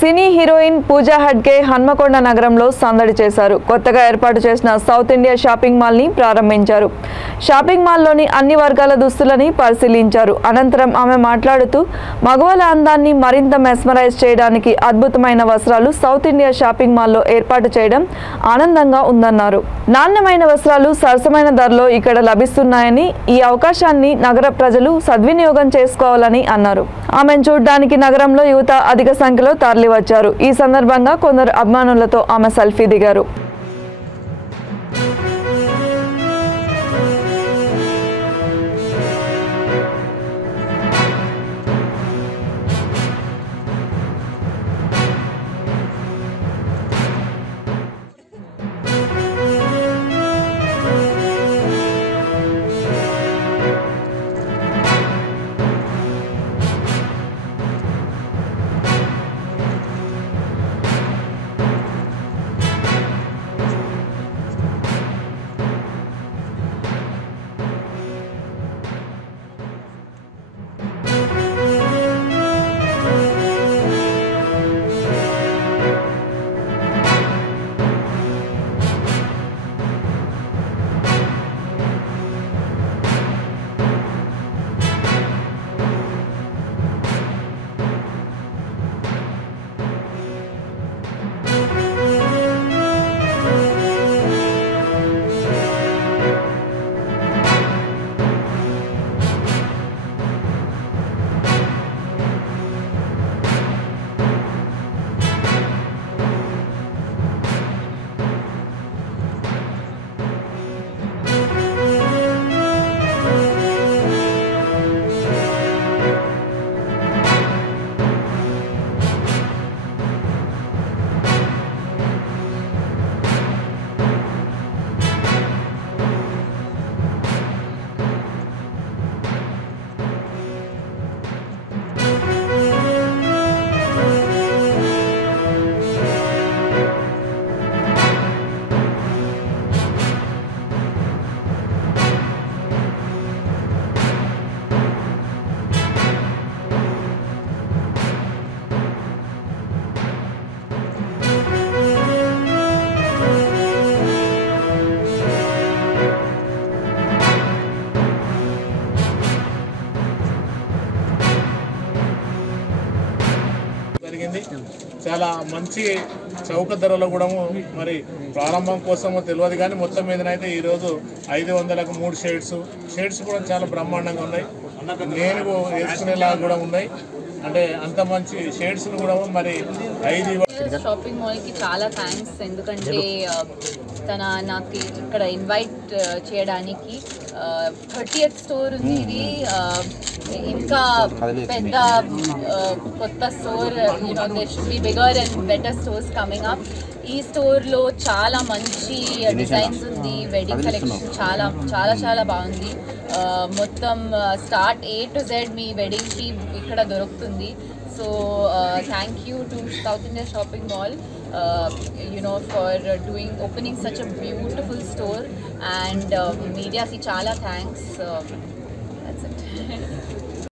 సినీ heroine Pooja Hegde Hanamkonda నగరంలో సందడి చేశారు. కొత్తగా ఏర్పాటు చేసిన సౌత్ ఇండియా షాపింగ్ మాల్ ని ప్రారంభించారు. షాపింగ్ మాల్లోని అన్ని వర్గాల దుస్తులని పరిశీలించారు. అనంతరం ఆమె మాట్లాడుతూ మగవాళ్ళ అందాన్ని మరింత మెస్మరైజ్ చేయడానికి అద్భుతమైన వస్త్రాలు సౌత్ ఇండియా షాపింగ్ మాల్లో ఏర్పాటు చేయడం ఆనందంగా ఉందన్నారు. నాణ్యమైన వస్త్రాలు సరసమైన ధరలో ఇక్కడ లభిస్తున్నాయని, ఈ అవకాశాన్ని నగర ప్రజలు సద్వినియోగం చేసుకోవాలని అన్నారు. ఆమెను చూడడానికి నగరంలో యువత అధిక సంఖ్యలో తరలివచ్చారు. ఈ సందర్భంగా కొందరు అభిమానులతో ఆమె సెల్ఫీ దిగారు. చాలా మంచి చౌక ధరలో కూడా మరి ప్రారంభం కోసమో తెలియదు కానీ మొత్తం మీదనైతే ఈరోజు 500కు 3 షేడ్స్ కూడా చాలా బ్రహ్మాండంగా ఉన్నాయి. నేను వేసుకునేలాగా కూడా ఉన్నాయి. అంటే అంత మంచి షేడ్స్ కూడా మరి 5 షాపింగ్ మాల్కి చాలా థ్యాంక్స్. ఎందుకంటే తన నాకు ఇక్కడ ఇన్వైట్ చేయడానికి 30th స్టోర్ ఉంది. ఇది ఇంకా పెద్ద కొత్త store, there should be bigger and better stores coming up. ఈ స్టోర్లో చాలా మంచి డిజైన్స్ ఉంది. వెడ్డింగ్ కలెక్షన్ చాలా చాలా చాలా బాగుంది. మొత్తం స్టార్ట్ A to Z మీ వెడ్డింగ్కి ఇక్కడ దొరుకుతుంది. So thank you to south India shopping mall for opening such a beautiful store, and media ki chala thanks. That's it.